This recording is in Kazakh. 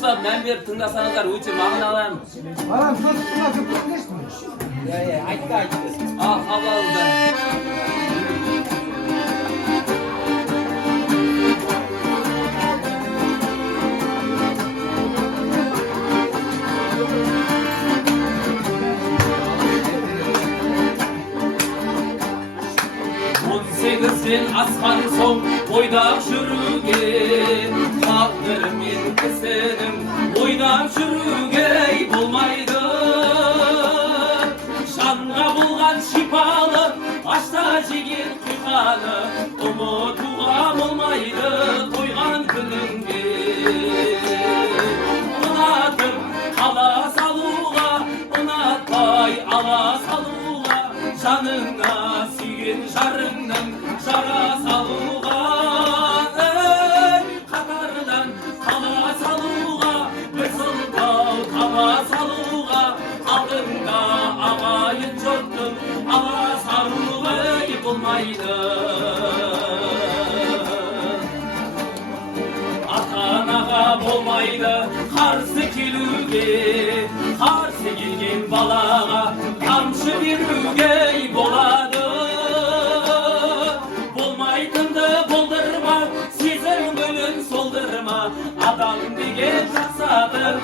Ушулап мән берип тыңдасаңыздар өте мағыналы. Балам söz tınlasın tınlaşma. Айтты. Абалда. Сегізден асқан соң ойдап жүруге, тағдырмен кісінің ойдап жүруге болмайды. Жанға болған шипалы, ашта жеген құйқаны ұмытуға болмайды тойған күніңде. Ұнатып ала салуға, ұнатпай ала салуға, жаныңа сүйген жарыңның жара салуға, қатардан қала салуға, бір сылтау таба салуға, алдыңда ағайын жұрттың ала салуға болмайды. Ата-анаға болмайды қарсы келуге, қарсы келген балаға қамшы беруге болады. Болмайтынды болдырма, сезім гүлін солдырма, адам деген жақсатыр